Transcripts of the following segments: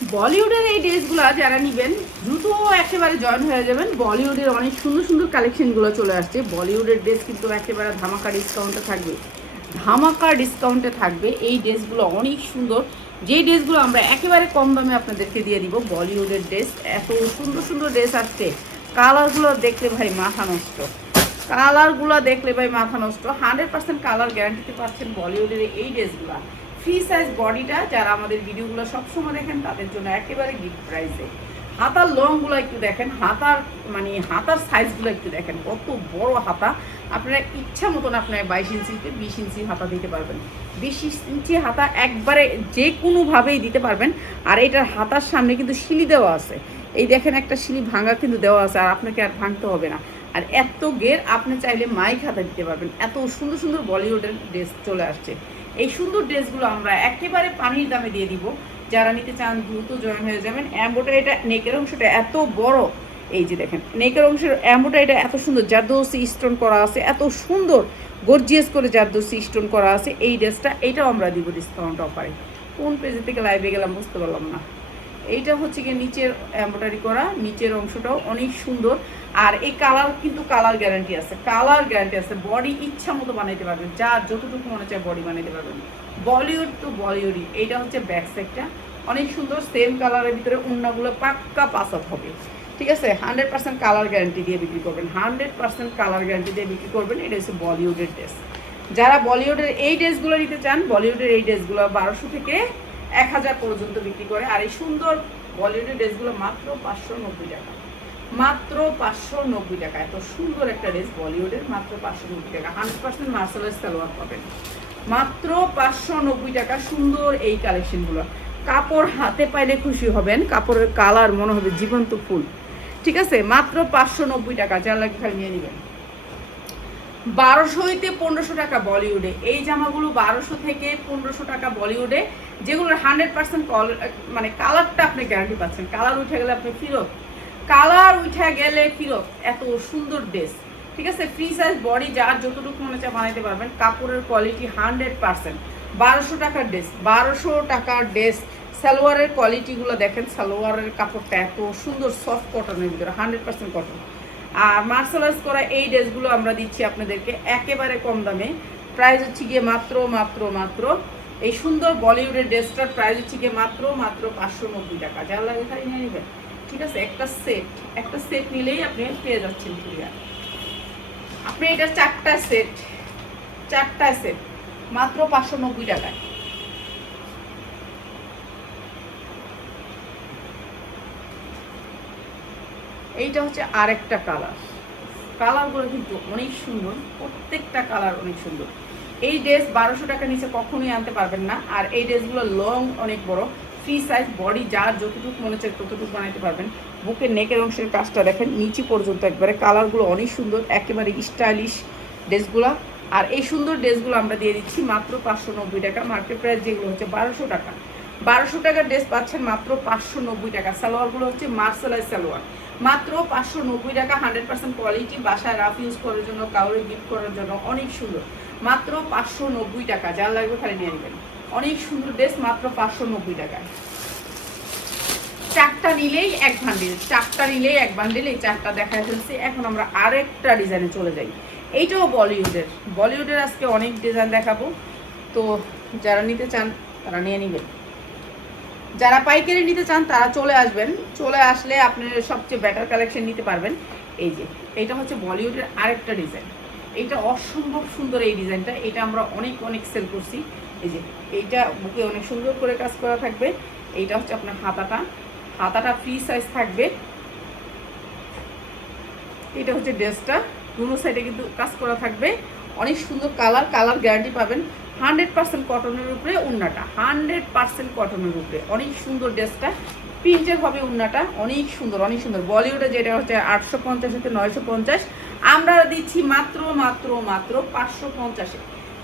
বলিউডের এই ড্রেসগুলো যারা নেবেন দ্রুত একেবারে জয়েন হয়ে যাবেন। বলিউডের অনেক সুন্দর সুন্দর কালেকশনগুলো চলে আসছে। বলিউডের ড্রেস কিন্তু একেবারে ধামাকা ডিসকাউন্টে থাকবে, ধামাকা ডিসকাউন্টে থাকবে। এই ড্রেসগুলো অনেক সুন্দর, যে ড্রেসগুলো আমরা একেবারে কম দামে আপনাদেরকে দিয়ে দিব। বলিউডের ড্রেস এত সুন্দর সুন্দর ড্রেস আসছে, কালারগুলো দেখলে ভাই মাথা নষ্ট, কালারগুলো দেখলে ভাই মাথা নষ্ট। 100% কালার গ্যারান্টিতে পাচ্ছেন বলিউডের এই ড্রেসগুলো। ফ্রি সাইজ বডিটা যারা আমাদের ভিডিওগুলো সবসময় দেখেন তাদের জন্য একেবারে গিফট প্রাইসে। হাতার লংগুলো একটু দেখেন, হাতার হাতার সাইজগুলো একটু দেখেন, কত বড় হাতা। আপনারা ইচ্ছা মতন আপনার 22 ইঞ্চিতে 20 ইঞ্চি হাতা দিতে পারবেন, 20 ইঞ্চি হাতা একবারে যে কোনোভাবেই দিতে পারবেন। আর এটার হাতার সামনে কিন্তু শিলি দেওয়া আছে, এই দেখেন একটা শিলি ভাঙা কিন্তু দেওয়া আছে, আর আপনাকে আর ভাঙতে হবে না। আর এত গের আপনি চাইলে মাইক হাতা দিতে পারবেন। এত সুন্দর সুন্দর বলিউডের ড্রেস চলে আসছে। এই সুন্দর ড্রেসগুলো আমরা একেবারে পানির দামে দিয়ে দিব। যারা নিতে চান দ্রুত জয়েন হয়ে যাবেন। এটা নেকের অংশটা এত বড়, এই যে দেখেন নেকের অংশের এটা এত সুন্দর, জারদৌসি স্টোন করা আছে, এত সুন্দর গর্জিয়াস করে জারদৌসি স্টোন করা আছে। এই ড্রেসটা এইটাও আমরা দিব ডিসকাউন্ট অফারে। কোন পেজে থেকে লাইভে গেলাম বুঝতে পারলাম না। এইটা হচ্ছে গিয়ে নিচের এমব্রয়ডারি করা, নিচের অংশটাও অনেক সুন্দর। আর এই কালার কিন্তু কালার গ্যারান্টি আছে, কালার গ্যারান্টি আছে। বডি ইচ্ছা মতো বানাইতে পারবেন, যা যতটুকু মনে চায় বডি বানাইতে পারবেন। বলিউড তো বলিউডই। এইটা হচ্ছে ব্যাক সাইডটা অনেক সুন্দর, সেম কালারের ভিতরে উন্নাগুলো পাক্কা পাস আপ হবে। ঠিক আছে, 100% কালার গ্যারান্টি দিয়ে বিক্রি করবেন, 100% কালার গ্যারান্টি দিয়ে বিক্রি করবেন। এটা হচ্ছে বলিউডের ড্রেস। যারা বলিউডের এই ড্রেসগুলো নিতে চান, বলিউডের এই ড্রেসগুলো 1200 থেকে 1000 পর্যন্ত বিক্রি করে। আর এই সুন্দর বলিউডের ড্রেসগুলো মাত্র 590 টাকা, মাত্র 590 টাকা। এত সুন্দর একটা ড্রেস বলিউডের মাত্র 590 টাকা। 100% মার্শালাইজ সালোয়ার পাবেন মাত্র 590 টাকা। সুন্দর এই কালেকশনগুলো, কাপড় হাতে পাইলে খুশি হবেন, কাপড়ের কালার মনে হবে জীবন্ত ফুল। ঠিক আছে, মাত্র 590 টাকা। যার লাগে খালি নিয়ে নেবেন। 1200 হইতে 1500 টাকা বলিউডে এই জামাগুলো, 1200 থেকে 1500 টাকা বলিউডে, যেগুলোর 100% কালারটা আপনি গ্যারান্টি পাচ্ছেন। কালার উঠে গেলে আপনি ফিরত, কালার উঠে গেলে ফিরত। এত সুন্দর ড্রেস। ঠিক আছে, ফ্রি সাইজ বডি, যার যতটুকু মনে চায় বানাইতে পারবেন। কাপড়ের কোয়ালিটি 100%। 1200 টাকার ড্রেস, 1200 টাকার ড্রেস। সালোয়ারের কোয়ালিটিগুলো দেখেন, সালোয়ারের কাপড়টা এত সুন্দর, সফট কটনের ভিতরে, 100% কটন। আর মার্শালাইজ করা এই ড্রেসগুলো আমরা দিচ্ছি আপনাদেরকে একেবারে কম দামে। প্রাইস হচ্ছে গিয়ে মাত্র মাত্র মাত্র এই সুন্দর বলিউডের ড্রেসটার প্রাইস হচ্ছে গিয়ে মাত্র মাত্র 590 টাকা। যার লাগে তাই নিয়ে নেবেন। ঠিক আছে, একটা সেট নিলেই আপনি পেয়ে যাচ্ছেন ক্লিয়ার। আপনি এটা চারটা সেট মাত্র 590 টাকায়। এইটা হচ্ছে আরেকটা কালার, কালারগুলো কিন্তু অনেক সুন্দর, প্রত্যেকটা কালার অনেক সুন্দর। এই ড্রেস 1200 টাকার নিচে কখনোই আনতে পারবেন না। আর এই ড্রেসগুলো লং অনেক বড়, ফ্রি সাইজ বডি, যার যতটুকু মনে চায় ততটুকু বানাইতে পারবেন। বুকের নেকের অংশের কাজটা দেখেন নিচে পর্যন্ত একবারে, কালারগুলো অনেক সুন্দর, একেবারে স্টাইলিশ ড্রেসগুলো। আর এই সুন্দর ড্রেসগুলো আমরা দিয়ে দিচ্ছি মাত্র 590 টাকা। মার্কেট প্রাইস যেগুলো হচ্ছে 1200 টাকা, 1200 টাকার ড্রেস পাচ্ছেন মাত্র 590 টাকা। সালোয়ারগুলো হচ্ছে মার্শালাইজ সালোয়ার, মাত্র 590 টাকা। 100% কোয়ালিটি, বাসায় রাফ ইউজ করার জন্য, কাউরে গিফট করার জন্য অনেক সুন্দর। মাত্র 590 টাকা। যার লাগবে খালি নিয়ে নেবেন। অনেক সুন্দর ড্রেস মাত্র 590 টাকায়। চারটা নিলেই এক বান্ডিল, চারটা নিলেই এক বান্ডিল। এই চারটা দেখায় ফেলছি। এখন আমরা আরেকটা ডিজাইনে চলে যাই। এইটাও বলিউডের আজকে অনেক ডিজাইন দেখাবো। তো যারা নিতে চান তারা নিয়ে নেবেন, যারা পাইকারি নিতে চান তারা চলে আসবেন। চলে আসলে আপনি সবচেয়ে বেটার কালেকশন নিতে পারবেন। এই যে এটা হচ্ছে বলিউডের আরেকটা ডিজাইন, এইটা অসম্ভব সুন্দর এই ডিজাইনটা। এটা আমরা অনেক সেল করছি। এই যে এইটা বুকে অনেক সুন্দর করে কাজ করা থাকবে। এইটা হচ্ছে আপনার হাতাটা ফ্রি সাইজ থাকবে। এটা হচ্ছে ড্রেসটা, দুটো সাইডে কিন্তু কাজ করা থাকবে। অনেক সুন্দর কালার গ্যারান্টি পাবেন। 100% কটনের উপরে উন্নাটা, 100% কটনের উপরে অনেক সুন্দর ড্রেসটা। প্রিন্টের হবে উন্নাটা, অনেক সুন্দর বলিউডে যেটা হচ্ছে 850 থেকে 950, আমরা দিচ্ছি মাত্র মাত্র মাত্র 550-এ।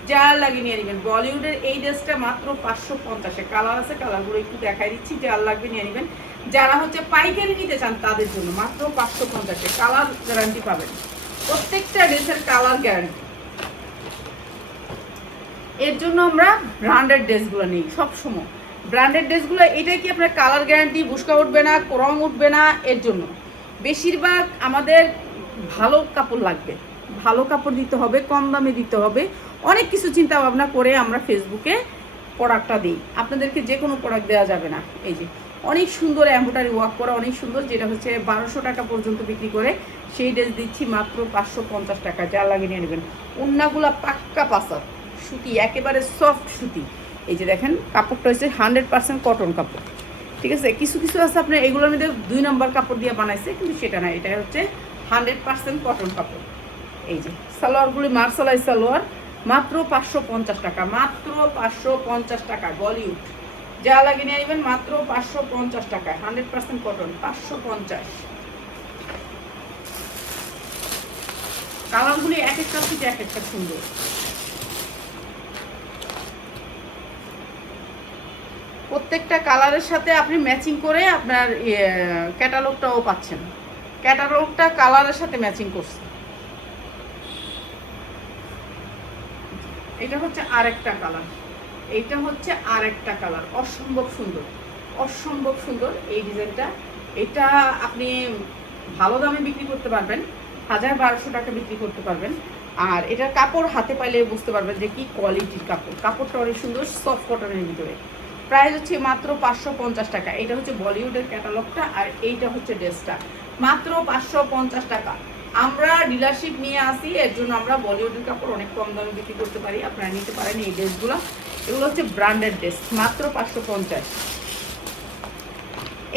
যার লাগে নিয়ে নেবেন। বলিউডের এই ড্রেসটা মাত্র 550-এ। কালার আছে, কালারগুলো একটু দেখাই দিচ্ছি, যার লাগবে নিয়ে নেবেন। যারা হচ্ছে পাইকারি নিতে চান তাদের জন্য মাত্র 550-এ কালার গ্যারান্টি পাবেন। প্রত্যেকটা ড্রেসের কালার গ্যারান্টি। এর জন্য আমরা ব্র্যান্ডেড ড্রেসগুলো নিই সবসময়। ব্র্যান্ডেড ড্রেসগুলো এটা কি আপনার কালার গ্যারান্টি, বুশকা উঠবে না, রং উঠবে না, এর জন্য বেশিরভাগ আমাদের ভালো কাপড় লাগবে, ভালো কাপড় দিতে হবে, কম দামে দিতে হবে, অনেক কিছু চিন্তা ভাবনা করে আমরা ফেসবুকে প্রোডাক্টটা দিই। আপনাদেরকে যে কোনো প্রোডাক্ট দেওয়া যাবে না। এই যে অনেক সুন্দর এমব্রয়ডারি ওয়ার্ক করা, অনেক সুন্দর, যেটা হচ্ছে 1200 টাকা পর্যন্ত বিক্রি করে, সেই ড্রেস দিচ্ছি মাত্র 550 টাকা। যা লাগে নিয়ে নেবেন। ওড়নাগুলা পাক্কা পাসার সুতি, একেবারে সফট সুতি। এই যে দেখেন কাপড়টা হচ্ছে 100% কটন কাপড়, ঠিক আছে। কিছু কিছু আছে আপনার এগুলোর মধ্যে 2 নম্বর কাপড় দিয়ে বানাইছে, কিন্তু সেটা না, এটা হচ্ছে 100% কটন কাপড়। এই যে সালোয়ারগুলি মার্শালাই সালোয়ার, মাত্র 550 টাকা, মাত্র 550 টাকা। বলিউড যা লাগে নিয়ে আসবেন মাত্র 550 টাকায়, 100% কটন, 550। কালারগুলি এক একটা থেকে এক একটা সুন্দর। প্রত্যেকটা কালারের সাথে আপনি ম্যাচিং করে আপনার ক্যাটালগটাও পাচ্ছেন, ক্যাটালগটা কালারের সাথে ম্যাচিং করছে। এটা হচ্ছে আরেকটা কালার, এইটা হচ্ছে আরেকটা কালার, অসম্ভব সুন্দর, অসম্ভব সুন্দর এই ডিজাইনটা। এটা আপনি ভালো দামে বিক্রি করতে পারবেন, 1000-1200 টাকা বিক্রি করতে পারবেন। আর এটার কাপড় হাতে পাইলে বুঝতে পারবেন যে কি কোয়ালিটির কাপড়, কাপড়টা অনেক সুন্দর, সফট কটনের ভিতরে। প্রাইস হচ্ছে মাত্র 550 টাকা। এটা হচ্ছে বলিউডের ক্যাটালগটা, আর এইটা হচ্ছে ড্রেসটা, মাত্র 550 টাকা। আমরা ডিলারশিপ নিয়ে আসি, এর জন্য আমরা বলিউডের কাপড় অনেক কম দামে বিক্রি করতে পারি, আপনারা নিতে পারেন এই ড্রেসগুলো। এগুলো হচ্ছে ব্র্যান্ডেড ড্রেস, মাত্র 550।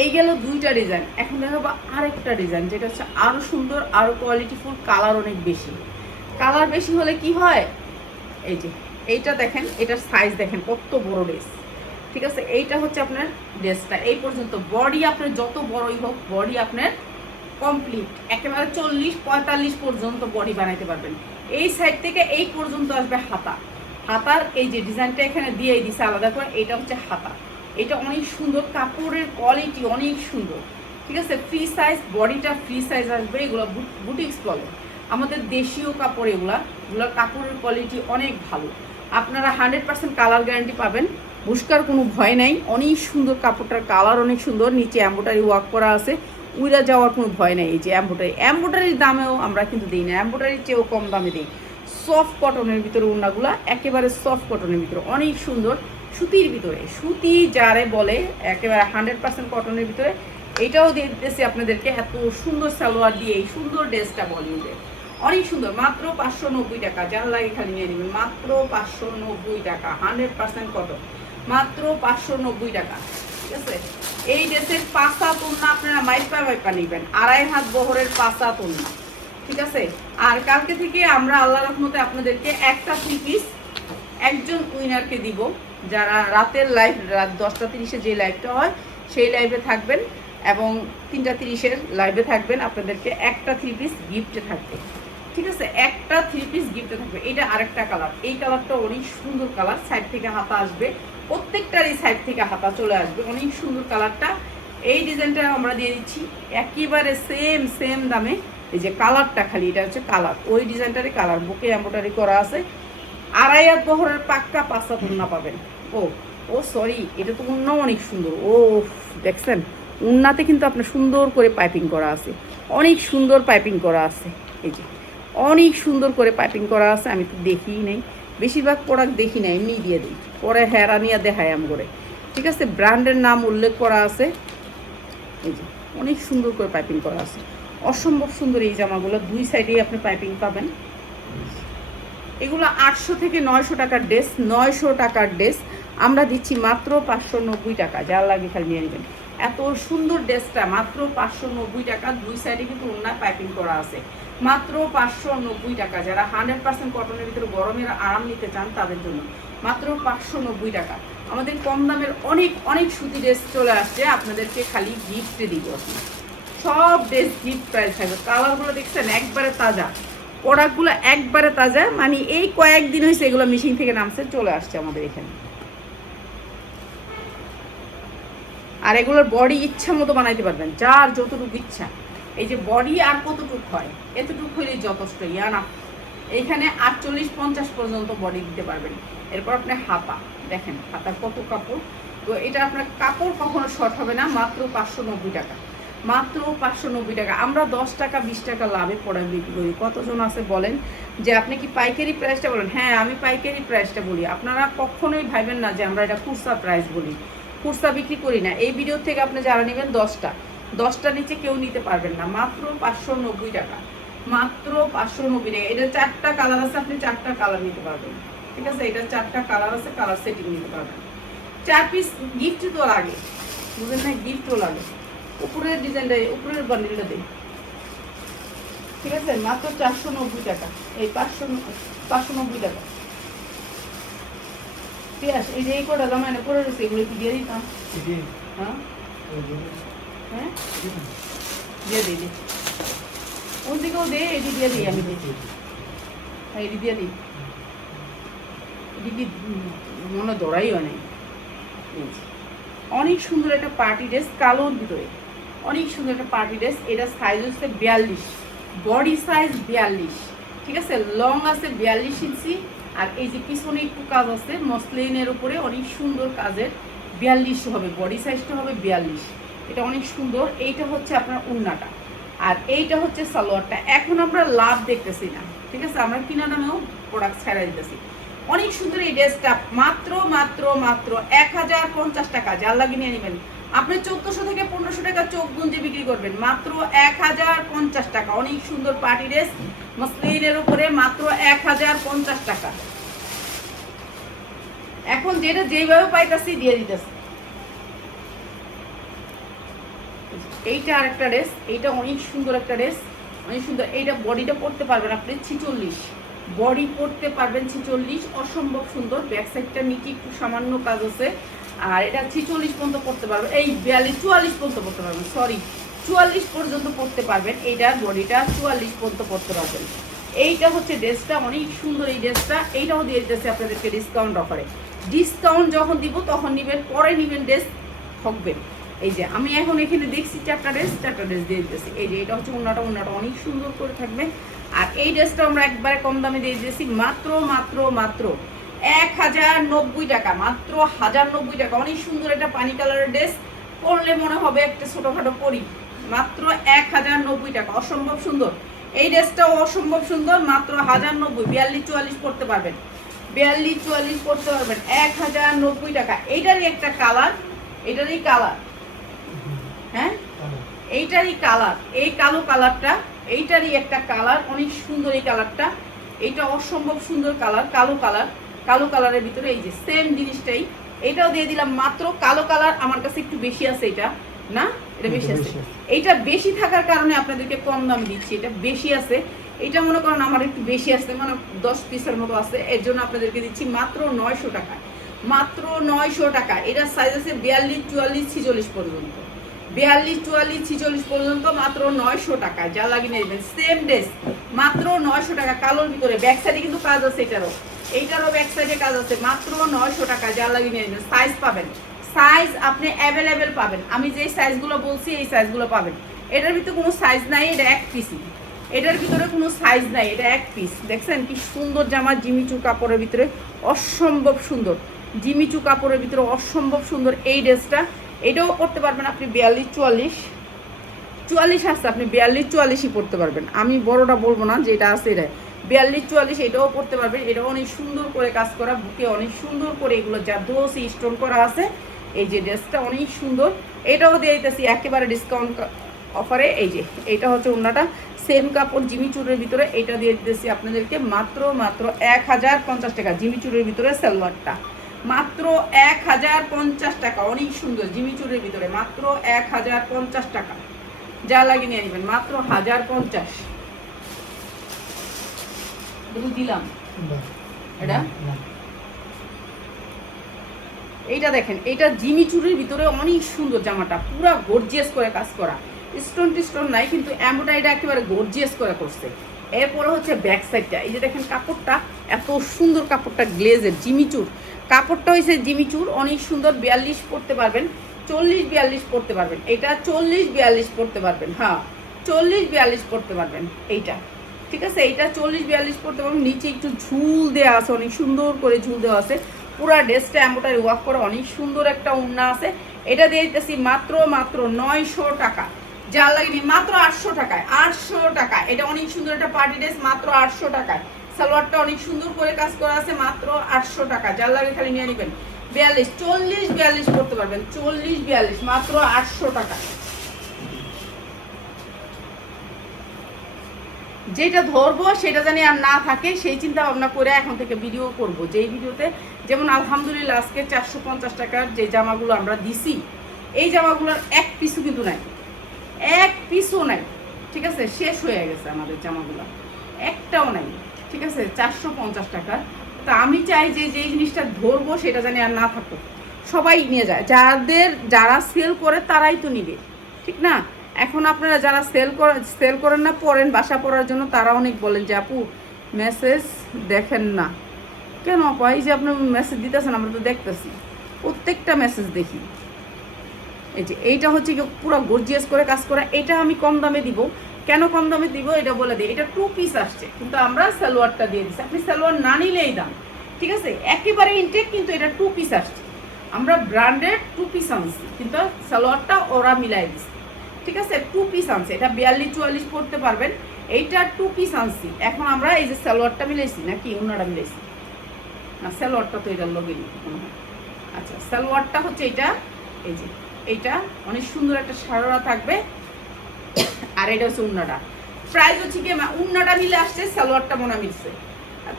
এই গেল দুইটা ডিজাইন। এখন দেখাবো আরেকটা ডিজাইন, যেটা হচ্ছে আরও সুন্দর, আরও কোয়ালিটিফুল, কালার অনেক বেশি। কালার বেশি হলে কি হয়, এই যে এইটা দেখেন, এটার সাইজ দেখেন কত বড় ড্রেস, ঠিক আছে। এইটা হচ্ছে আপনার ড্রেসটা এই পর্যন্ত, বডি আপনার যত বড়ই হোক, বডি আপনার কমপ্লিট একেবারে 40-45 পর্যন্ত বডি বানাইতে পারবেন। এই সাইড থেকে এই পর্যন্ত আসবে হাতা, হাতার এই যে ডিজাইনটা এখানে দিয়ে দিছে আলাদা করে, এটা হচ্ছে হাতা। এটা অনেক সুন্দর, কাপড়ের কোয়ালিটি অনেক সুন্দর, ঠিক আছে। ফ্রি সাইজ, বডিটা ফ্রি সাইজ আসবে। এগুলো বুটিক্স বলে, আমাদের দেশীয় কাপড় এগুলোর কাপড়ের কোয়ালিটি অনেক ভালো। আপনারা 100% কালার গ্যারান্টি পাবেন, বুশকার কোনো ভয় নাই। অনেক সুন্দর কাপড়টার কালার অনেক সুন্দর, নিচে এমব্রয়ডারি ওয়ার্ক করা আছে, উইরা যাওয়ার কোনো ভয় নেই। এই যে এমব্রয়ডারির দামেও আমরা কিন্তু দিই না, এমব্রয়ডারির চেয়েও কম দামে দিই। সফট কটনের ভিতরে ওড়নাগুলা, একেবারে সফট কটনের ভিতরে, অনেক সুন্দর, সুতির ভিতরে, সুতি যারে বলে, একেবারে 100% কটনের ভিতরে। এইটাও দিয়ে দিতেছি আপনাদেরকে এত সুন্দর সালোয়ার দিয়ে, এই সুন্দর ড্রেসটা বলিউডে অনেক সুন্দর, মাত্র 590 টাকা। যার লাগে খালি নিয়ে নেবেন, মাত্র 590 টাকা, 100% কটন, মাত্র 590 টাকা, ঠিক আছে। এই ড্রেসের পাঁচা তোলনা আপনারা মাইপা নেবেন, 2.5 হাত বহরের পাঁচা তোলনা, ঠিক আছে। আর কালকে থেকে আমরা আল্লাহ রহমতে আপনাদেরকে একটা 3 পিস একজন উইনারকে দিব, যারা রাতের লাইভ, রাত 10টা 30-এ যে লাইভটা হয় সেই লাইভে থাকবেন, এবং 3টা 30-এর লাইভে থাকবেন। আপনাদেরকে একটা 3 পিস গিফটে থাকবে, ঠিক আছে। একটা 3 পিস গিফটে থাকবে। এটা আরেকটা কালার, এই কালারটা অনেক সুন্দর কালার, সাইড থেকে হাতা আসবে, প্রত্যেকটারই সাইড থেকে হাতা চলে আসবে, অনেক সুন্দর কালারটা। এই ডিজাইনটা আমরা দিয়ে দিচ্ছি একেবারে সেম দামে। এই যে কালারটা খালি, এটা হচ্ছে কালার, ওই ডিজাইনটারই কালার, বুকে এমব্রয়ডারি করা আছে। 2.5 হাত বহরের পাক্কা পাঁচটা তুলনা পাবেন। ও সরি, এটা তো উন্নাও অনেক সুন্দর। ও দেখছেন, উন্নাতে কিন্তু আপনার সুন্দর করে পাইপিং করা আছে, অনেক সুন্দর পাইপিং করা আছে। এই যে অনেক সুন্দর করে পাইপিং করা আছে, আমি তো দেখিই নাই, বেশিরভাগ প্রোডাক্ট দেখি না, এমনি দিয়ে দিই, পরে হেরা নিয়ে দেখায় আম করে, ঠিক আছে। ব্র্যান্ডের নাম উল্লেখ করা আছে। এই যে অনেক সুন্দর করে পাইপিং করা আছে, অসম্ভব সুন্দর এই জামাগুলো, দুই সাইডেই আপনি পাইপিং পাবেন। এগুলো 800 থেকে 900 টাকার ড্রেস, 900 টাকার ড্রেস আমরা দিচ্ছি মাত্র 590 টাকা। যার লাগে খালি নিয়ে নেবেন। এত সুন্দর ড্রেসটা মাত্র 590 টাকা, দুই সাইডে কিন্তু ওড়না পাইপিং করা আছে, মাত্র 590 টাকা। যারা 100% কটনের ভিতরে গরমের আরাম নিতে চান তাদের জন্য মাত্র 590 টাকা। আমাদের কম দামের অনেক সুতি ড্রেস চলে আসছে, আপনাদেরকে খালি গিফটে দিব। সব ড্রেস গিফট প্রাইস থাকবে। কালারগুলো দেখছেন একবারে তাজা, প্রোডাক্টগুলো একবারে তাজা, মানে এই কয়েকদিন হয়েছে এগুলো মেশিন থেকে নামছে, চলে আসছে আমাদের এখানে। আর এগুলোর বডি ইচ্ছা মতো বানাইতে পারবেন, যার যতটুকু ইচ্ছা। এই যে বডি আর কতটুকু হয়, এতটুকু হলেই যথেষ্ট, না এইখানে 48-50 পর্যন্ত বডি দিতে পারবেন। এরপর আপনি হাতা দেখেন, হাতার কত কাপড়, তো এটা আপনার কাপড় কখনো শর্ট হবে না, মাত্র 590 টাকা, মাত্র 590 টাকা। আমরা 10 টাকা 20 টাকা লাভে পড়া বিক্রি করি। কতজন আছে বলেন যে আপনি কি পাইকারি প্রাইসটা বলেন? হ্যাঁ, আমি পাইকারি প্রাইসটা বলি। আপনারা কখনোই ভাবেন না যে আমরা এটা খুচরা প্রাইস বলি, খুচরা বিক্রি করি না। এই ভিডিও থেকে আপনি যারা নেবেন 10টা নিচে কেউ নিতে পারবেন না, মাত্র 590 টাকা, মাত্র 590 টাকা। এটা 4টা কালার আছে, আপনি 4টা কালার নিতে পারবেন, ঠিক আছে? এটা 4টা কালার আছে, কালার সেটিং নিতে পারবেন। 4 পিস গিফট তো লাগে, বুঝলেন না? গিফটও লাগে। উপরের ডিজাইনটা, উপরের বান্ডিলটা দিই, ঠিক আছে? মাত্র 490 টাকা, এই 590 টাকা। ঠিক আছে, এই যে এই কটা জামা এনে পরে রয়েছে, এগুলো কি দিয়ে দিতাম? হ্যাঁ হ্যাঁ, দিয়ে দিই, ওই দিকেও দে, এটি দিয়ে দিই, আমি দিই, হ্যাঁ এটি দিয়ে দিই। এটি কি মনে দৌড়াইও নেই। অনেক সুন্দর একটা পার্টি ড্রেস, কালোর ভিতরে অনেক সুন্দর একটা পার্টি ড্রেস। এটা সাইজ হচ্ছে 42, বডি সাইজ 42, ঠিক আছে? লং আছে 42 ইঞ্চি। আর এই যে পিছনে একটু কাজ আছে মসলিনের উপরে, অনেক সুন্দর কাজের, 42 হবে, বডি সাইজটা হবে 42। এটা অনেক সুন্দর। এইটা হচ্ছে আপনার উন্নাটা, আর এইটা হচ্ছে সালোয়ারটা। এখন আমরা লাভ দেখতেছি না, ঠিক আছে? আমরা কিনা দামেও প্রোডাক্ট ছাড়া দিতেছি। অনেক সুন্দর এই ড্রেসটা, মাত্র মাত্র মাত্র 1050 টাকা। যার লাগে নিয়ে নেবেন। আপনি 1400 থেকে 1500 টাকা চোখ গুঞ্জে বিক্রি করবেন, মাত্র 1050 টাকা। অনেক সুন্দর পার্টি ড্রেস মসলিনের উপরে, মাত্র 1050 টাকা। এখন যেটা যেইভাবে পাইতাছি দিয়ে দিতেছি। এইটা আর একটা ড্রেস, এইটা অনেক সুন্দর একটা ড্রেস, অনেক সুন্দর। এইটা বডিটা পরতে পারবেন আপনি 46, বডি পরতে পারবেন 46, অসম্ভব সুন্দর। ব্যাক সাইডটা নিচে একটু সামান্য কাজ আছে, আর এটা 46 পর্যন্ত পড়তে পারবেন, এই 42 44 পর্যন্ত পড়তে পারবেন, সরি 44 পর্যন্ত পড়তে পারবেন। এইটার বডিটা 44 পর্যন্ত পড়তে পারবেন। এইটা হচ্ছে ড্রেসটা, অনেক সুন্দর এই ড্রেসটা। এইটাও দিয়ে দিতেছে আপনাদেরকে ডিসকাউন্ট অফারে। ডিসকাউন্ট যখন দিব তখন নেবেন, পরে নেবেন, ড্রেস ঠকবেন। এই যে আমি এখন এখানে দেখছি 4টা ড্রেস দিয়ে দিতেছি। এই যে এটা হচ্ছে উন্নাটা অনেক সুন্দর করে থাকবে। আর এই ড্রেসটা আমরা একবারে কম দামে দিয়ে দিয়েছি, মাত্র মাত্র মাত্র 1090 টাকা, মাত্র 1090 টাকা। অনেক সুন্দর একটা পানি কালারের ড্রেস, পরলে মনে হবে একটা ছোটোখাটো পরি, মাত্র 1090 টাকা। অসম্ভব সুন্দর এই ড্রেসটাও, অসম্ভব সুন্দর, মাত্র 1090। 42 44 পড়তে পারবেন, 42 44 পড়তে পারবেন, 1090 টাকা। এইটারই একটা কালার, এটারই কালার, হ্যাঁ এইটারই কালার, এই কালো কালারটা, এইটারই একটা কালার, অনেক সুন্দর এই কালারটা। এইটা অসম্ভব সুন্দর কালার, কালো কালারের ভিতরে এই যে সেম জিনিসটাই। এইটাও দিয়ে দিলাম মাত্র। কালো কালার আমার কাছে একটু বেশি আছে, এটা না, এটা বেশি আছে। এইটা বেশি থাকার কারণে আপনাদেরকে কম দাম দিচ্ছি, এটা বেশি আছে। এটা মনে করেন আমার একটু বেশি আছে, মানে 10 পিসের মতো আছে, এর জন্য আপনাদেরকে দিচ্ছি মাত্র 900 টাকা, মাত্র 900 টাকা। এটা সাইজ আছে 42 44 46 পর্যন্ত, 42 44 46 পর্যন্ত, মাত্র 900 টাকা। যা লাগিয়ে নেবেন সেম ড্রেস, মাত্র 900 টাকা। কালোর ভিতরে ব্যাক সাইডে কিন্তু কাজ আছে, এইটারও ব্যাক সাইডে কাজ আছে, মাত্র 900 টাকা। যা লাগিয়ে নেবেন। সাইজ পাবেন, সাইজ আপনি অ্যাভেলেবেল পাবেন। আমি যে সাইজগুলো বলছি এই সাইজগুলো পাবেন। এটার ভিতরে কোনো সাইজ নাই, এটা এক পিসই, এটার ভিতরে কোনো সাইজ নাই, এটা এক পিস। দেখছেন কি সুন্দর জামা, জিমিচু কাপড়ের ভিতরে, অসম্ভব সুন্দর জিমিচু কাপড়ের ভিতরে, অসম্ভব সুন্দর এই ড্রেসটা। এটাও করতে পারবেন আপনি 42 44 আসছে, আপনি 42 44ই পড়তে পারবেন। আমি বড়টা বলবো না, যেটা আছে এটা 42 44, এটাও পড়তে পারবেন। এটাও অনেক সুন্দর করে কাজ করা, বুকে অনেক সুন্দর করে এগুলো যা দোষী স্টোন করা আছে। এই যে ড্রেসটা অনেক সুন্দর, এটাও দিয়ে দিতেছি একেবারে ডিসকাউন্ট অফারে। এই যে এটা হচ্ছে ওড়নাটা, সেম কাপড় জিমিচুরের ভিতরে, এটা দিয়ে দিতেছি আপনাদেরকে মাত্র মাত্র 1050 টাকা। জিমিচুরের ভিতরে সালোয়ারটা মাত্র 1050 টাকা, অনেক সুন্দর জিমিচুরের ভিতরে, মাত্র 1050 টাকা। যা লাগে নিয়ে নেবেন, মাত্র 1050 দিলাম। এটা এইটা দেখেন, এটা জিমিচুরের ভিতরে অনেক সুন্দর জামাটা, পুরা গর্জিয়াস করে কাজ করা, স্টোন টিস্টোন নাই, কিন্তু এমব্রয়ডারিটা একেবারে গর্জিয়াস করে করছে। এরপরে হচ্ছে ব্যাক সাইডটা, এই যে দেখেন কাপড়টা এত সুন্দর, কাপড়টা গ্লেজের জিমিচুর, কাপড়টা হয়েছে জিমিচুর, অনেক সুন্দর। 42 পড়তে পারবেন, 40 42 পড়তে পারবেন, এটা 40 42 পড়তে পারবেন, হ্যাঁ 40 42 পড়তে পারবেন এইটা, ঠিক আছে? এইটা 40 42 পড়তে পারবেন। নিচে একটু ঝুল দেওয়া আছে, অনেক সুন্দর করে ঝুল দেওয়া আছে, পুরা ড্রেসটা এমব্রয়ডারি ওয়ার্ক করে অনেক সুন্দর একটা ওড়না আছে। এটা দিয়ে দিতেছি মাত্র 900 টাকা, যার লাগেনি মাত্র 800 টাকায়, 800 টাকা। এটা অনেক সুন্দর একটা পার্টি ড্রেস, মাত্র 800 টাকায়। সালোয়ারটা অনেক সুন্দর করে কাজ করা আছে, মাত্র 800 টাকা, যার লাগে খালি নিয়ে নেবেন। 42, 40, 42 করতে পারবেন, 40, 42, মাত্র 800 টাকা। যেটা ধরবো সেটা জানি আর না থাকে সেই চিন্তা ভাবনা করে এখন থেকে ভিডিও করব, যেই ভিডিওতে যেমন আলহামদুলিল্লাহ আজকে 450 টাকার যে জামাগুলো আমরা দিছি, এই জামাগুলোর এক পিসও কিন্তু নাই, এক পিসও নাই, ঠিক আছে? শেষ হয়ে গেছে আমাদের জামাগুলো, একটাও নাই, ঠিক আছে? 450 টাকার। তা আমি চাই যে যেই জিনিসটা ধরবো সেটা জানি আর না থাকো, সবাই নিয়ে যায়। যারা সেল করে তারাই তো নিবে, ঠিক না? এখন আপনারা যারা সেল করেন না, পড়েন বাসা পড়ার জন্য, তারা অনেক বলেন যে আপু মেসেজ দেখেন না কেন? কয় যে আপনি মেসেজ দিতেছেন, আমরা তো দেখতেছি, প্রত্যেকটা মেসেজ দেখি। এই যে এইটা হচ্ছে কি পুরো গর্জিয়াস করে কাজ করা, এটা আমি কম দামে দিব। কেন কম দামে দিব এটা বলে দিই। এটা 2 পিস আসছে, কিন্তু আমরা সালোয়ারটা দিয়ে দিচ্ছি। আপনি সালোয়ার না নিলেই দাম, ঠিক আছে? একেবারে ইনটেক, কিন্তু এটা 2 পিস আসছে। আমরা ব্র্যান্ডেড 2 পিস আনছি, কিন্তু সালোয়ারটা ওরা মিলাই দিচ্ছে, ঠিক আছে? 2 পিস আনছে, এটা 42, 44 পড়তে পারবেন। এইটা 2 পিস আনছি। এখন আমরা এই যে সালোয়ারটা মিলাইছি, নাকি ওনাটা মিলাইছি না? সালোয়ারটা তো এটার লগে মনে হয়। আচ্ছা, সালোয়ারটা হচ্ছে এটা, এই যে এইটা অনেক সুন্দর একটা সারোরা থাকবে, আর এটা হচ্ছে উন্নাটা। প্রাইস হচ্ছে কি উন্নাটা মিলে আসছে, সালোয়ারটা মনে মিলছে।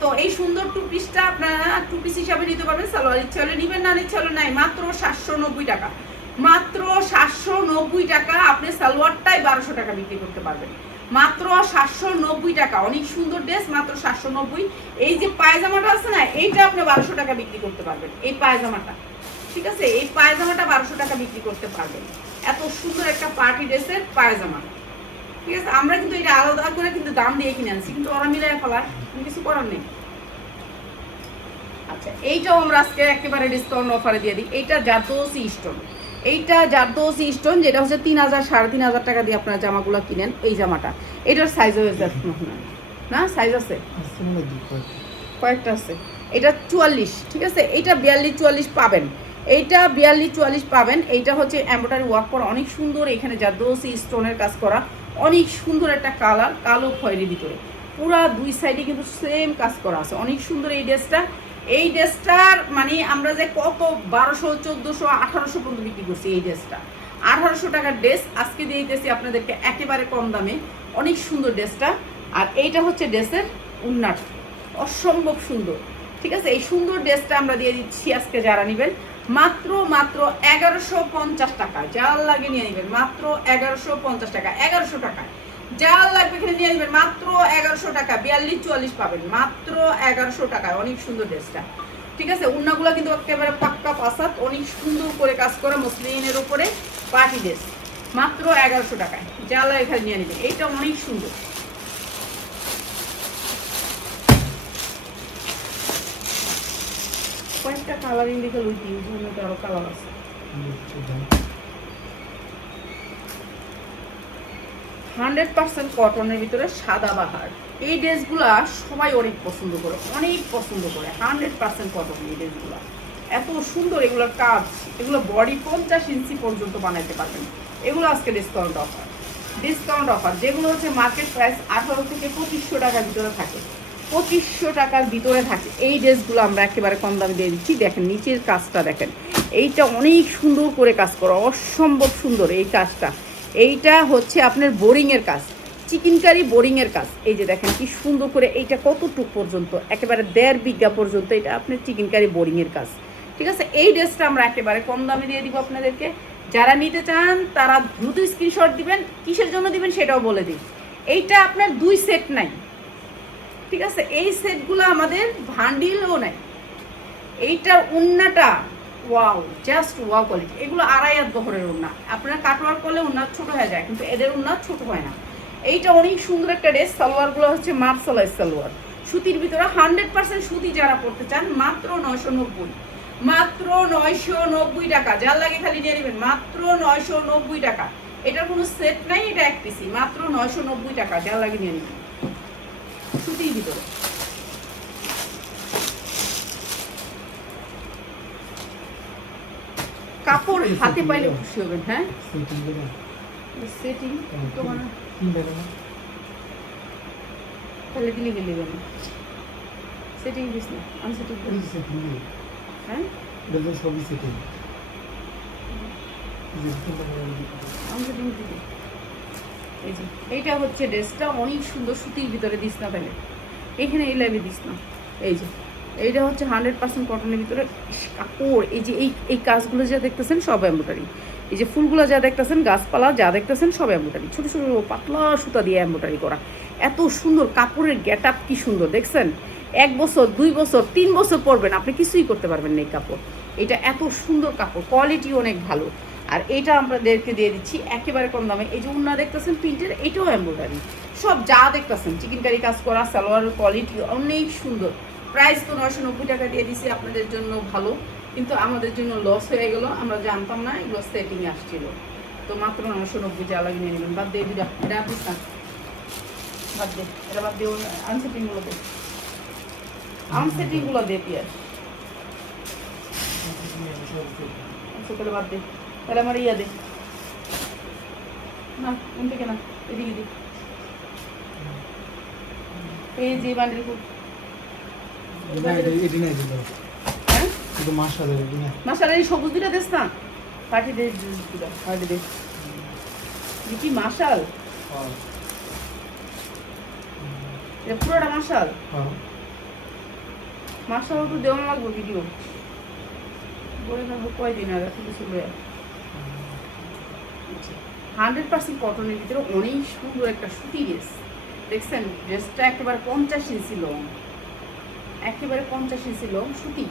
তো এই সুন্দর 2 পিসটা আপনারা 2 পিস হিসাবে নিতে পারবেন। সালোয়ার ইচ্ছা হলে নিবেন, না ইচ্ছা হলে নাই। মাত্র 790 টাকা, মাত্র 790 টাকা। আপনি সালোয়ারটাই 1200 টাকা বিক্রি করতে পারবেন, মাত্র 790 টাকা। অনেক সুন্দর ড্রেস, মাত্র 790। এই যে পায়জামাটা আছে না, এইটা আপনি 1200 টাকা বিক্রি করতে পারবেন, এই পায়জামাটা, ঠিক আছে? এই পায়জামাটা 1200 টাকা বিক্রি করতে পারবেন। এত সুন্দর একটা পার্টি ড্রেসের পায়জামা, ঠিক আছে? আমরা কিন্তু এটা আলাদা করে কিন্তু দাম দিয়ে কিনে আনছি, কিন্তু ওরা মিলাই ফেলার কিছু করার নেই। আচ্ছা, এইটাও আমরা আজকে একেবারে ডিসকাউন্ট অফারে দিয়ে দিই। এইটা জারদৌসি স্টোন, এইটা জারদৌসি স্টোন, যেটা হচ্ছে 3000, 3500 টাকা দিয়ে আপনারা জামাগুলো কিনেন। এই জামাটা, এটার সাইজ হয়ে যাচ্ছে না? সাইজ আছে কয়েকটা আছে। এটা 44, ঠিক আছে? এইটা 42, 44 পাবেন। এইটা 42, 44 পাবেন। এইটা হচ্ছে এমব্রয়ডারি ওয়ার্ক করা, অনেক সুন্দর। এখানে জারদৌসি স্টোনের কাজ করা, অনেক সুন্দর একটা কালার, কালো খয়েরির ভিতরে। পুরা 2 সাইডে কিন্তু সেম কাজ করা আছে, অনেক সুন্দর এই ড্রেসটা। এই ড্রেসটার মানে আমরা যে কত 1200, 1400, 1800 পর্যন্ত বিক্রি করছি। এই ড্রেসটা 1800 টাকার ড্রেস আজকে দিয়ে দিতেছি আপনাদেরকে একেবারে কম দামে, অনেক সুন্দর ড্রেসটা। আর এইটা হচ্ছে ড্রেসের উন্নাটা, অসম্ভব সুন্দর, ঠিক আছে? এই সুন্দর ড্রেসটা আমরা দিয়ে দিচ্ছি আজকে যারা নেবেন মাত্র 1150 টাকা। যার লাগে নিয়ে নেবেন মাত্র 1150 টাকা, 1100 টাকা। যার লাগবে এখানে নিয়ে নেবেন মাত্র 1100 টাকা। 42, 44 পাবেন মাত্র 1100 টাকায়। অনেক সুন্দর ড্রেসটা, ঠিক আছে? উন্নাগুলো কিন্তু একেবারে পাক্কা পাসাত, অনেক সুন্দর করে কাজ করা মসলিনের উপরে পার্টি ড্রেস, মাত্র 1100 টাকায়। যার লাগে এখানে নিয়ে নেবেন, এইটা অনেক সুন্দর। কয়েকটা কালারিং দেখে লইতে আরো কালার আছে। 100% কটনের ভিতরে সাদা বাহার। এই ড্রেসগুলা সবাই অনেক পছন্দ করে, অনেক পছন্দ করে। 100% কটন এই ড্রেসগুলা, এত সুন্দর এগুলোর কাজ। এগুলো বডি 50 ইঞ্চি পর্যন্ত বানাইতে পারবেন। এগুলো আজকে ডিসকাউন্ট অফার, ডিসকাউন্ট অফার। যেগুলো হচ্ছে মার্কেট প্রাইস 18 থেকে 2500 টাকার ভিতরে থাকে, 2500 টাকার ভিতরে থাকে। এই ড্রেসগুলো আমরা একেবারে কম দামে দিয়ে দিচ্ছি। দেখেন নিচের কাজটা দেখেন, এইটা অনেক সুন্দর করে কাজ করা, অসম্ভব সুন্দর এই কাজটা। এইটা হচ্ছে আপনার বোরিংয়ের কাজ, চিকেনকারি বোরিংয়ের কাজ। এই যে দেখেন কি সুন্দর করে, এইটা কতটুক পর্যন্ত, একেবারে 1.5 বিঘা পর্যন্ত এটা আপনার চিকেনকারি বোরিংয়ের কাজ, ঠিক আছে? এই ড্রেসটা আমরা একেবারে কম দামে দিয়ে দিব আপনাদেরকে। যারা নিতে চান তারা দ্রুত স্ক্রিনশট দিবেন। কিসের জন্য দিবেন সেটাও বলে দিই। এইটা আপনার 2 সেট নাই, ঠিক আছে? এই সেটগুলো আমাদের ভান্ডিলও নাই। এইটার উন্নাটা ওয়াও, জাস্ট ওয়াও কোয়ালিটি। এগুলো 2.5 বহরের উন্না, আপনারা কাটওয়ার করলে উন্না ছোট হয়ে যায়, কিন্তু এদের উন্না ছোট হয় না। এইটা অনেক সুন্দর একটা ড্রেস। সালোয়ারগুলো হচ্ছে মার্সালাইজ সালোয়ার, সুতির ভিতরে 100% সুতি। যারা পড়তে চান মাত্র 990, মাত্র 990 টাকা। যার লাগে খালি নিয়ে নেবেন মাত্র 990 টাকা। এটার কোনো সেট নাই, এটা এক পিসি, মাত্র 990 টাকা। যার লাগে নিয়ে নেবেন, সুতির ভিতরে। কাপড় হাতে পাইলে খুশি হবেন। হ্যাঁ সেটিং তো মানে তাহলে দিলে গেলে গেল সেটিং দিস না আনসেটিং হ্যাঁ সবই সেটিং আনসেটিং দিবি। এই যে এইটা হচ্ছে ড্রেসটা অনেক সুন্দর সুতির ভিতরে দিস না, তাহলে এইখানে এই লাইভে দিস না। এই যে এইটা হচ্ছে 100% কটনের ভিতরে কাপড়। এই যে এই কাজগুলো যা দেখতেছেন সব এমব্রয়ডারি, এই যে ফুলগুলো যা দেখতেছেন, গাছপালা যা দেখতেছেন সব এমব্রয়ডারি, ছোটো ছোটো পাতলা সুতা দিয়ে এমব্রয়ডারি করা। এত সুন্দর কাপড়ের গেট আপ কি সুন্দর দেখছেন। 1 বছর 2 বছর 3 বছর পরবেন, আপনি কিছুই করতে পারবেন না এই কাপড়। এটা এত সুন্দর কাপড়, কোয়ালিটি অনেক ভালো। আর এটা আপনাদেরকে দিয়ে দিচ্ছি একেবারে কম দামে। এই যে উন্না দেখতেছেন প্রিন্টের, এটাও এমব্রয়ডারি, সব যা দেখতেছেন চিকেনকারি কাজ করা, সালোয়ারের কোয়ালিটি অনেক সুন্দর। প্রাইস তো 990 টাকা দিয়ে দিছি, আপনাদের জন্য ভালো, কিন্তু আমাদের জন্য লস হয়ে গেল, আমরা জানতাম না এগুলো সেটিংয়ে আসছিল। তো মাত্র 990 যা লাগে নিয়ে নেবেন। বাদ দিয়ে দুটা এটা আপনি বাদ দে, এটা বাদ দিয়ে আনসেটিংগুলো দে, আনসেটিংগুলো দিয়ে দিয়ে আচ্ছা তাহলে বাদ দে, তাহলে আমার ইয়া দে না কোন থেকে না এদিকে দি। এই যে বান্ডিল খুব হ্যাঁ মাশাআল্লাহ এই সবুজ দুটা দেস না, পার্টি দে দুটা পার্টি দে কি মাশাল এটা পুরোটা মাশাল। মাশাল তো দেওয়া লাগবে ভিডিও বলে থাকবো কয়দিন আগে থেকে চলে 100% কটনের ভিতরে অনেক সুন্দর একটা সুতি ড্রেস দেখছেন। ড্রেসটা একেবারে 50 ইঞ্চি লং, একেবারে 50 ইঞ্চি লং সুতি,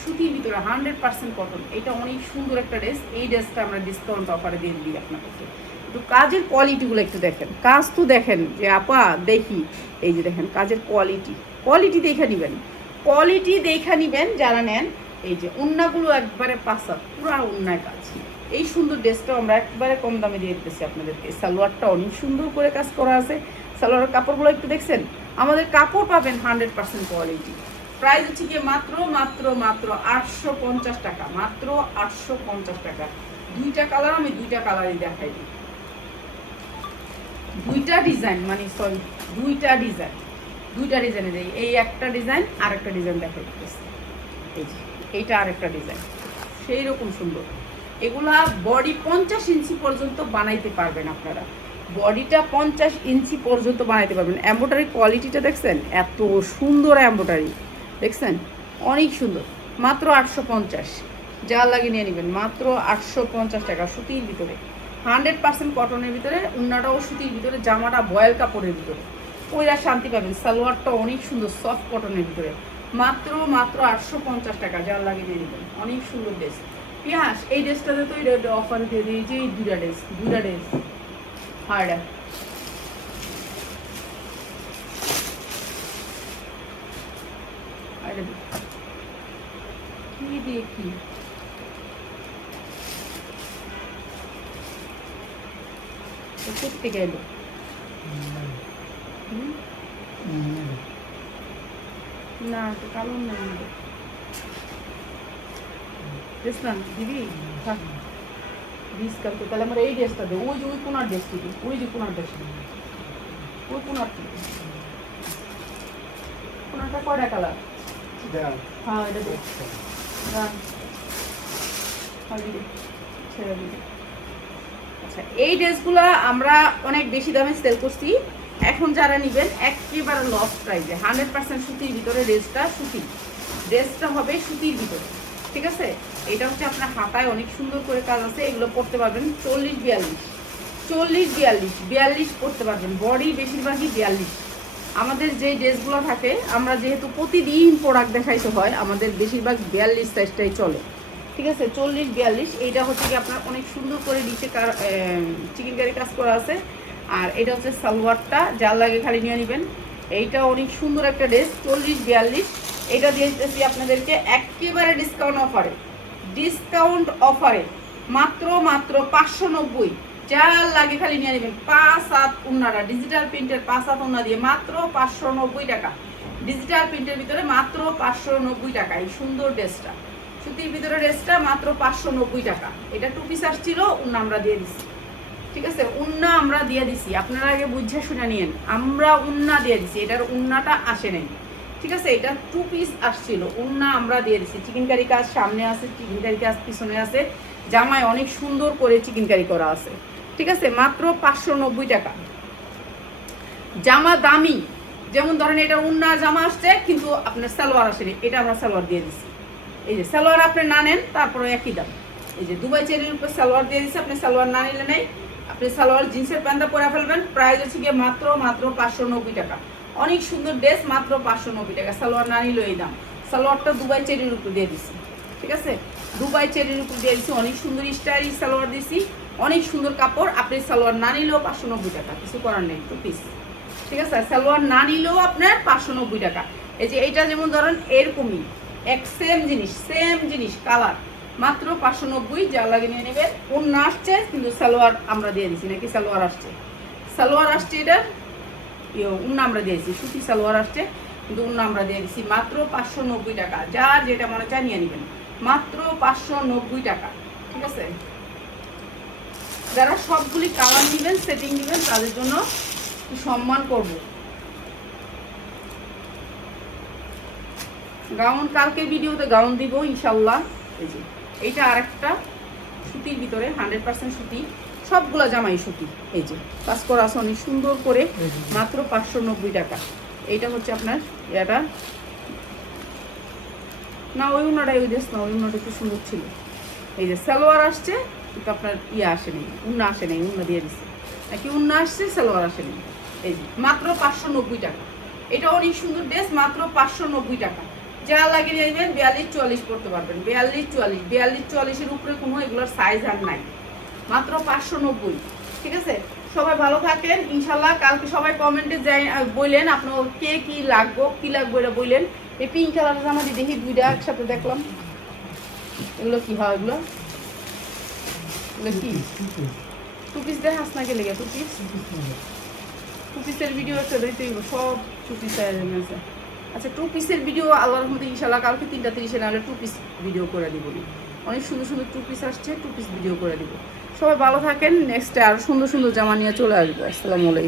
সুতির ভিতরে 100% কটন। এটা অনেক সুন্দর একটা ড্রেস। এই ড্রেসটা আমরা ডিসকাউন্ট অফারে দিয়ে দিই আপনাদেরকে। একটু কাজের কোয়ালিটিগুলো একটু দেখেন, কাজ তো দেখেন যে আপা দেখি। এই যে দেখেন কাজের কোয়ালিটি দেখে নেবেন, কোয়ালিটি দেখে নেবেন যারা নেন। এই যে উন্নাগুলো একবারে পাসা, পুরো উন্নায় কাজ। এই সুন্দর ড্রেসটাও আমরা একবারে কম দামে দিয়ে দিতেছি আপনাদেরকে। সালোয়ারটা অনেক সুন্দর করে কাজ করা আছে, সালোয়ারের কাপড়গুলো একটু দেখছেন। আমাদের কাপড় পাবেন 100% কোয়ালিটি। প্রাইস হচ্ছে কি মাত্র 850 টাকা, মাত্র 850 টাকা। দুইটা কালার, আমি দুইটা কালারই দেখাই দিই, দুইটা ডিজাইন মানে সরি দুইটা ডিজাইনে দেই। এই একটা ডিজাইন আর একটা ডিজাইন দেখাই দিতেছি। এই যে এইটা আরেকটা ডিজাইন, সেই রকম সুন্দর। এগুলা বডি 50 ইঞ্চি পর্যন্ত বানাইতে পারবেন আপনারা, বডিটা 50 ইঞ্চি পর্যন্ত বানাইতে পারবেন। এমব্রয়ডারি কোয়ালিটিটা দেখছেন, এত সুন্দর এমব্রয়ডারি দেখছেন, অনেক সুন্দর। মাত্র 850, যা লাগে নিয়ে নেবেন, মাত্র 850 টাকা। সুতির ভিতরে 100% কটনের ভিতরে, উন্নাটাও সুতির ভিতরে, জামাটা বয়েল কাপড়ের ভিতরে, ওইরা শান্তি পাবেন। সালোয়ারটা অনেক সুন্দর সফট কটনের ভিতরে, মাত্র 850 টাকা, যা লাগে নিয়ে নেবেন। অনেক সুন্দর ড্রেস। পিয়াস এই ড্রেসটাতে তো এটা অফার দিয়ে দিয়েছি, এই দুইটা ড্রেস হার্ড কি দিয়ে কি থেকে এলো না তো কালো না দেখলাম দিদি থাক বিশ কাল তো তাহলে আমার এই ড্রেসটা দে, ওই যে ওই কোনার ড্রেসটি দিই, ওই যে কোনার ড্রেসটি ওই কোনারটি কোনারটা কয়টা কালার? হ্যাঁ এটা দেখ ছেড়ে দিদি। আচ্ছা এই ড্রেসগুলো আমরা অনেক বেশি দামে সেল করছি, এখন যারা নেবেন একেবারে লস প্রাইসে। 100% সুতির ভিতরে ড্রেসটা হবে সুতির ভিতরে, ঠিক আছে। এটা হচ্ছে আপনার হাতায় অনেক সুন্দর করে কাজ আছে, এগুলো পরতে পারবেন 40-42 পরতে পারবেন। বডি বেশিরভাগই 42। আমাদের যে ড্রেসগুলো থাকে, আমরা যেহেতু প্রতিদিন প্রোডাক্ট দেখাইতে হয়, আমাদের বেশিরভাগ 42 সাইজটাই চলে, ঠিক আছে। 40-42 এইটা হচ্ছে কি আপনার অনেক সুন্দর করে নিচে চিকেনকারি কাজ করা আছে। আর এটা হচ্ছে সালোয়ারটা, যার লাগে খালি নিয়ে নেবেন। এইটা অনেক সুন্দর একটা ড্রেস 40-42। এটা দিয়ে দিতেছি আপনাদেরকে একেবারে ডিসকাউন্ট অফারে মাত্র 590, যার লাগে খালি নিয়ে নেবেন। 5/7 উন্নাটা ডিজিটাল প্রিন্টের 5/7 উন্না দিয়ে মাত্র 590 টাকা। ডিজিটাল প্রিন্টের ভিতরে মাত্র 590 টাকা। এই সুন্দর ড্রেসটা সুতির ভিতরে ড্রেসটা মাত্র 590 টাকা। এটা 2 পিস আসছিল, উন্না আমরা দিয়ে দিছি। ঠিক আছে, উন্না আমরা দিয়ে দিছি, আপনারা আগে বুঝে শুনে নিয়েন, আমরা উন্না দিয়ে দিছি, এটার উন্নাটা আসে নাই। ঠিক আছে, এটা 2 পিস আসছিল, উন্না আমরা দিয়ে দিছি। চিকেন কারি কাজ সামনে আছে, চিকেন কারি কাজ পিছনে আছে, জামায় অনেক সুন্দর করে চিকেন কারি করা আছে। ঠিক আছে, মাত্র 590 টাকা। জামা দামি, যেমন ধরেন এটা উন্না জামা আসছে কিন্তু আপনার সালোয়ার আসেনি, এটা আমরা সালোয়ার দিয়ে দিছি। এই যে সালোয়ার আপনি না নেন তারপরে একই দাম। এই যে দুবাই চেরির উপর সালোয়ার দিয়ে দিচ্ছে, আপনি সালোয়ার না নিলে নেই, আপনি সালোয়ার জিন্সের প্যান্টটা পরে ফেলবেন। প্রাইস হচ্ছে গিয়ে মাত্র 590 টাকা। অনেক সুন্দর ড্রেস, মাত্র 590 টাকা। সালোয়ার না নিলেও এই দাম। সালোয়ারটা দুবাই চেরির উপর দিয়ে দিছি। ঠিক আছে, দুবাই চেরির উপর দিয়ে দিছি, অনেক সুন্দর স্টাইল সালোয়ার দিছি, অনেক সুন্দর কাপড়। আপনি সালোয়ার না নিলেও 590 টাকা, কিছু করার নেই, 2 পিস। ঠিক আছে, সালোয়ার না নিলেও আপনার 590 টাকা। এই যে এইটা যেমন ধরেন এরকমই এক সেম জিনিস কালার, মাত্র 590, যা লাগে নিয়ে নেবেন। ওন্না আসছে কিন্তু সালোয়ার আমরা দিয়ে দিছি, নাকি সালোয়ার আসছে এটা উন্না আমরা দিয়েছি, সুতি সালোয়ার আসছে কিন্তু উন্না আমরা দিয়ে দিছি, মাত্র 590 টাকা। যার যেটা মনে চায় নিয়ে নেবেন, মাত্র 590 টাকা। ঠিক আছে, যারা সবগুলি কালার নেবেন, সেটিং নেবেন, তাদের জন্য সম্মান করব। গাউন কালকের ভিডিওতে গাউন দিব ইনশাল্লাহ। এই যে এইটা আরেকটা সুতির ভিতরে 100% সুতি, সবগুলা জামাই সুতি। এই যে কাজ করা আছে অনেক সুন্দর করে, মাত্র 590 টাকা। এইটা হচ্ছে আপনার এটা না, ওই উন্নাটাই ওই ড্রেস না, ওই উন্নাটা একটু সুন্দর ছিল। এই যে সালোয়ার আসছে কিন্তু আপনার আসেনি, উন্না আসেনি, উন্না দিয়ে দিচ্ছে, নাকি উন্না আসছে সালোয়ার আসেনি। এই যে মাত্র 590 টাকা। এটা অনেক সুন্দর ড্রেস, মাত্র 590 টাকা। যা লাগিয়ে নেবেন 42-44 পড়তে পারবেন, 42-44 উপরে কোনো এগুলোর সাইজ আর নাই, মাত্র 590। ঠিক আছে, সবাই ভালো থাকেন ইনশাল্লাহ। কালকে সবাই কমেন্টে বললেন আপনার কে কি লাগবে এটা বললেন। এই পিঙ্ক কালার জামা দিয়ে দেখি, দুইটা একসাথে দেখলাম, এগুলো কি হয়? এগুলো কি 2 পিস দেখাস না কে লেগে? 2 পিসের ভিডিও একটা দিতে সব 2 পিস আছে। আচ্ছা, 2 পিসের ভিডিও আল্লাহর মধ্যে ইনশাল্লাহ কালকে 3:30 নাহলে 2 পিস ভিডিও করে দিব। অনেক সুন্দর সুন্দর 2 পিস আসছে, 2 পিস ভিডিও করে দিব। সবাই ভালো থাকেন, নেক্সটে আরো সুন্দর সুন্দর জামা নিয়ে চলে আসবো। আসসালামু আলাইকুম।